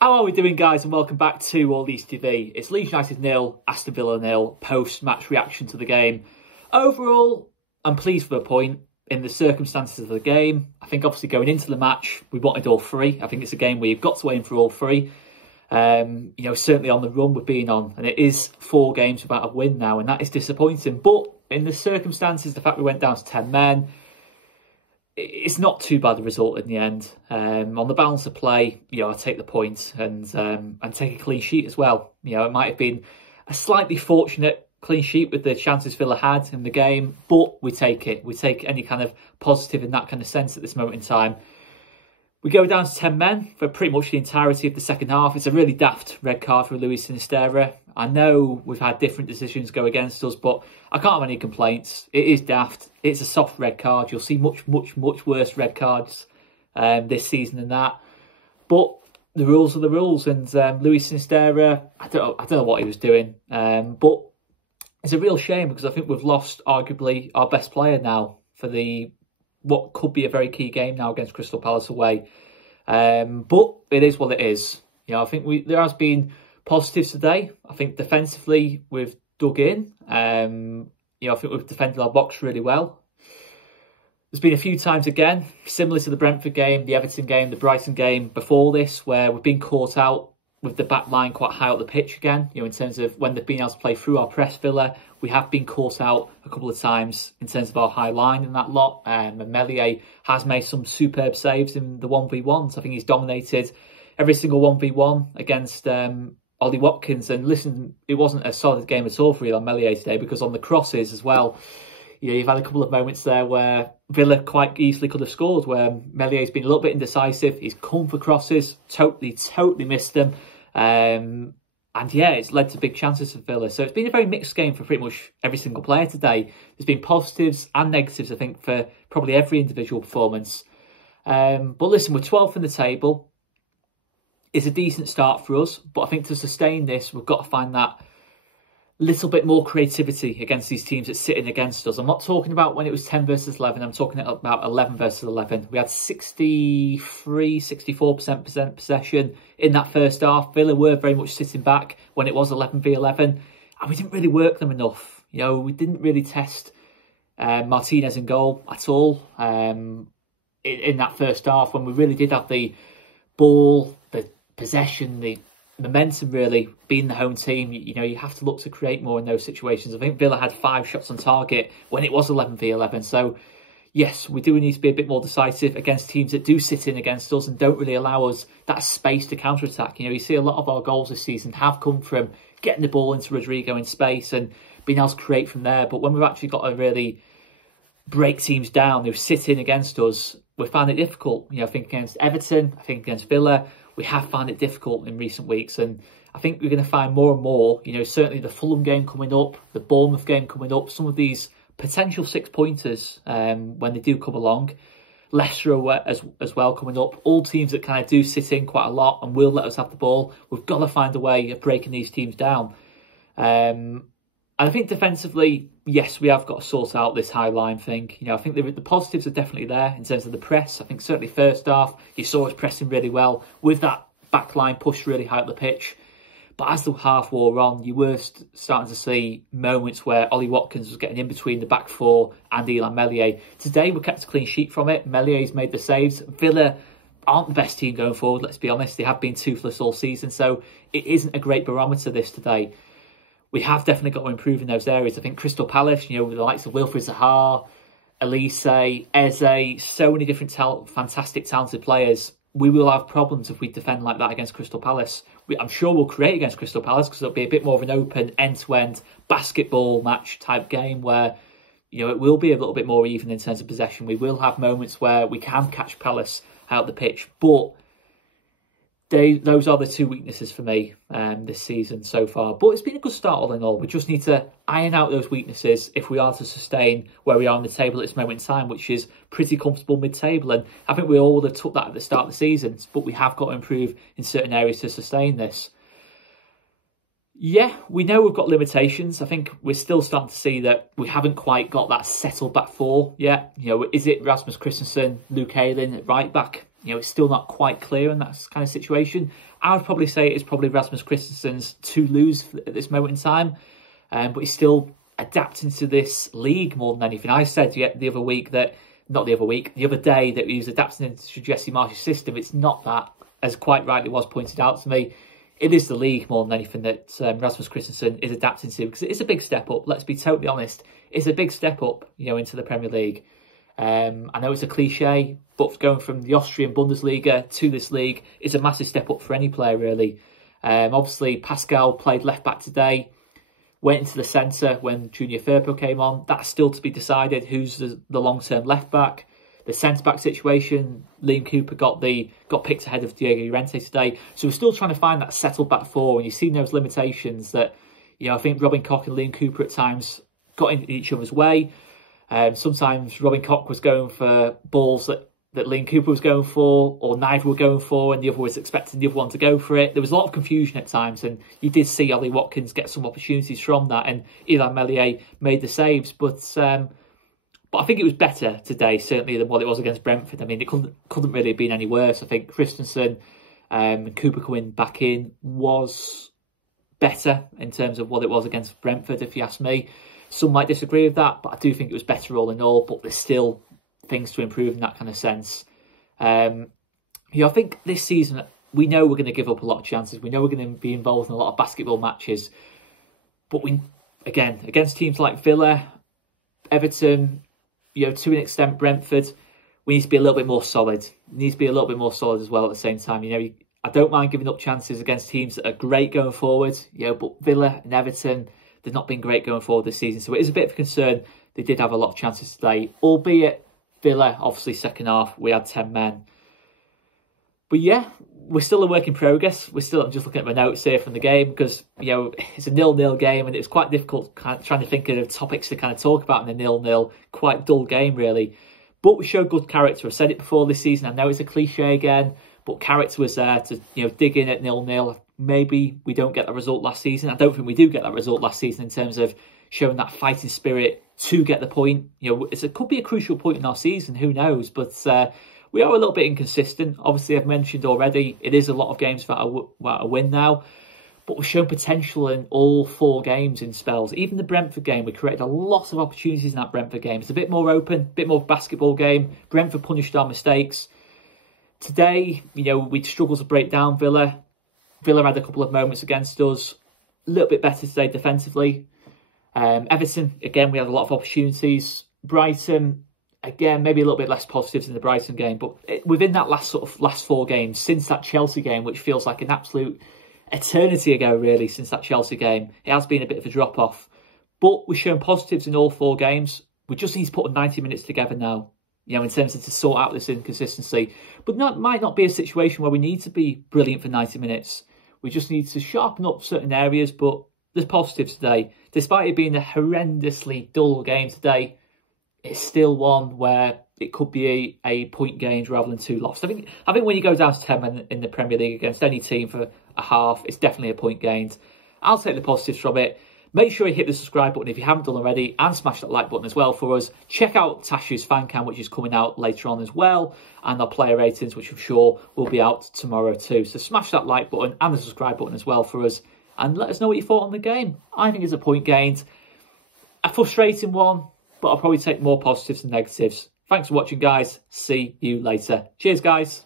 How are we doing, guys, and welcome back to All Leeds TV. It's Leeds United 0, Aston Villa 0, post-match reaction to the game. Overall, I'm pleased with a point in the circumstances of the game. I think obviously going into the match, we wanted all three. I think it's a game where you've got to aim for all three. Certainly on the run we've been on, and it is 4 games without a win now, and that is disappointing. But in the circumstances, the fact we went down to 10 men, it's not too bad a result in the end. On the balance of play, I'll take the point and take a clean sheet as well. It might have been a slightly fortunate clean sheet with the chances Villa had in the game, but we take it. We take any kind of positive in that kind of sense at this moment in time. We go down to 10 men for pretty much the entirety of the second half. It's a really daft red card for Luis Sinisterra. I know we've had different decisions go against us, but I can't have any complaints. It is daft. It's a soft red card. You'll see much worse red cards this season than that. But the rules are the rules, and Luis Sinisterra, I don't know what he was doing, but it's a real shame because I think we've lost arguably our best player now for what could be a very key game now against Crystal Palace away. But it is what it is. I think there has been positives today. I think defensively we've dug in. I think we've defended our box really well. There's been a few times again, similar to the Brentford game, the Everton game, the Brighton game before this, where we've been caught out with the back line quite high up the pitch again. In terms of when they've been able to play through our press, Villa, we have been caught out a couple of times in terms of our high line in that lot. And Meslier has made some superb saves in the 1v1s. I think he's dominated every single 1v1 against Ollie Watkins. And listen, it wasn't a solid game at all for Illan Meslier today, because on the crosses as well, you've had a couple of moments there where Villa quite easily could have scored, where Mellier's been a little bit indecisive. He's come for crosses, totally missed them. It's led to big chances for Villa. So it's been a very mixed game for pretty much every single player today. There's been positives and negatives, I think, for probably every individual performance. But listen, we're 12th in the table. It's a decent start for us, but I think to sustain this, we've got to find that little bit more creativity against these teams that sit in against us. I'm not talking about when it was 10 versus 11. I'm talking about 11 versus 11. We had 64% possession in that first half. Villa were very much sitting back when it was 11v11. And we didn't really work them enough. We didn't really test Martinez in goal at all in that first half, when we really did have the ball, the possession, the momentum, really being the home team. You have to look to create more in those situations. I think Villa had 5 shots on target when it was 11v11. So yes, we do need to be a bit more decisive against teams that do sit in against us and don't really allow us that space to counter-attack. You see a lot of our goals this season have come from getting the ball into Rodrigo in space and being able to create from there. But when we've actually got to really break teams down who sit in against us, we found it difficult. I think against Everton, I think against Villa, we have found it difficult in recent weeks, and I think we're going to find more and more, certainly the Fulham game coming up, the Bournemouth game coming up, some of these potential 6-pointers when they do come along, Leicester as well coming up, all teams that kind of do sit in quite a lot and will let us have the ball. We've got to find a way of breaking these teams down. And I think defensively, yes, we have got to sort out this high line thing. I think the positives are definitely there in terms of the press. I think certainly first half, you saw us pressing really well with that back line pushed really high up the pitch. But as the half wore on, you were starting to see moments where Ollie Watkins was getting in between the back four and Illan Meslier. Today, we kept a clean sheet from it. Mellier's made the saves. Villa aren't the best team going forward, let's be honest. They have been toothless all season, so it isn't a great barometer, this today. We have definitely got to improve in those areas. I think Crystal Palace, with the likes of Wilfried Zaha, Elise, Eze, so many different fantastic, talented players. We will have problems if we defend like that against Crystal Palace. I'm sure we'll create against Crystal Palace because it'll be a bit more of an open, end-to-end basketball match type game where, it will be a little bit more even in terms of possession. We will have moments where we can catch Palace out the pitch, but those are the 2 weaknesses for me this season so far. But it's been a good start all in all. We just need to iron out those weaknesses if we are to sustain where we are on the table at this moment in time, which is pretty comfortable mid-table. And I think we all would have took that at the start of the season, but we have got to improve in certain areas to sustain this. Yeah, we know we've got limitations. I think we're still starting to see that we haven't quite got that settled back four yet. Is it Rasmus Christensen, Luke Ayling at right back? You know, it's still not quite clear in that kind of situation. I would probably say it's probably Rasmus Christensen's to lose at this moment in time, but he's still adapting to this league more than anything. I said the other day that he was adapting into Jesse Marsh's system. It's not that, as quite rightly was pointed out to me. It is the league more than anything that Rasmus Christensen is adapting to, because it's a big step up. Let's be totally honest. It's a big step up, you know, into the Premier League. I know it's a cliche, but going from the Austrian Bundesliga to this league is a massive step up for any player, really. Obviously, Pascal played left-back today, went into the centre when Junior Firpo came on. That's still to be decided, who's the long-term left-back. The centre-back situation, Liam Cooper got picked ahead of Diego Llorente today. So we're still trying to find that settled back four. And you've seen those limitations that, you know, I think Robin Koch and Liam Cooper at times got in each other's way. Sometimes Robin Koch was going for balls that Liam Cooper was going for, or neither were going for, and the other was expecting the other one to go for it. There was a lot of confusion at times, and you did see Ollie Watkins get some opportunities from that, and Eli Meslier made the saves. But I think it was better today, certainly, than what it was against Brentford. I mean, it couldn't really have been any worse. I think Christensen and Cooper coming back in was better in terms of what it was against Brentford, if you ask me. Some might disagree with that, but I do think it was better all in all. But there's still things to improve in that kind of sense. You know, I think this season, we know we're going to give up a lot of chances. We know we're going to be involved in a lot of basketball matches. But again, against teams like Villa, Everton, you know, to an extent Brentford, we need to be a little bit more solid. We need to be a little bit more solid as well at the same time. You know, I don't mind giving up chances against teams that are great going forward. You know, but Villa and Everton, they've not been great going forward this season. So it is a bit of a concern. They did have a lot of chances today, albeit Villa, obviously second half, we had 10 men. But yeah, we're still a work in progress. I'm just looking at my notes here from the game, because, you know, it's a 0-0 game and it's quite difficult trying to think of topics to kind of talk about in a 0-0, quite dull game really. But we showed good character. I said it before this season. I know it's a cliche again, but character was there to, you know, dig in at 0-0. Maybe we don't get that result last season. I don't think we do get that result last season in terms of showing that fighting spirit to get the point. You know, it could be a crucial point in our season, who knows? But we are a little bit inconsistent. Obviously, I've mentioned already, it is a lot of games without a win now. But we've shown potential in all 4 games in spells. Even the Brentford game, we created a lot of opportunities in that Brentford game. It's a bit more open, a bit more basketball game. Brentford punished our mistakes. Today, you know, we struggled to break down Villa. Villa had a couple of moments against us. A little bit better today defensively. Everton, again, we had a lot of opportunities. Brighton, again, maybe a little bit less positives in the Brighton game. But within that last 4 games, since that Chelsea game, which feels like an absolute eternity ago, really, since that Chelsea game, it has been a bit of a drop-off. But we've shown positives in all 4 games. We just need to put 90 minutes together now, you know, in terms of to sort out this inconsistency. But might not be a situation where we need to be brilliant for 90 minutes. We just need to sharpen up certain areas, but there's positives today. Despite it being a horrendously dull game today, it's still one where it could be a point gained rather than 2 lost. I think when you go down to 10 men in the Premier League against any team for a half, it's definitely a point gained. I'll take the positives from it. Make sure you hit the subscribe button if you haven't done already, and smash that like button as well for us. Check out Tashu's fan cam, which is coming out later on as well, and our player ratings, which I'm sure will be out tomorrow too. So smash that like button and the subscribe button as well for us, and let us know what you thought on the game. I think it's a point gained. A frustrating one, but I'll probably take more positives than negatives. Thanks for watching, guys. See you later. Cheers, guys.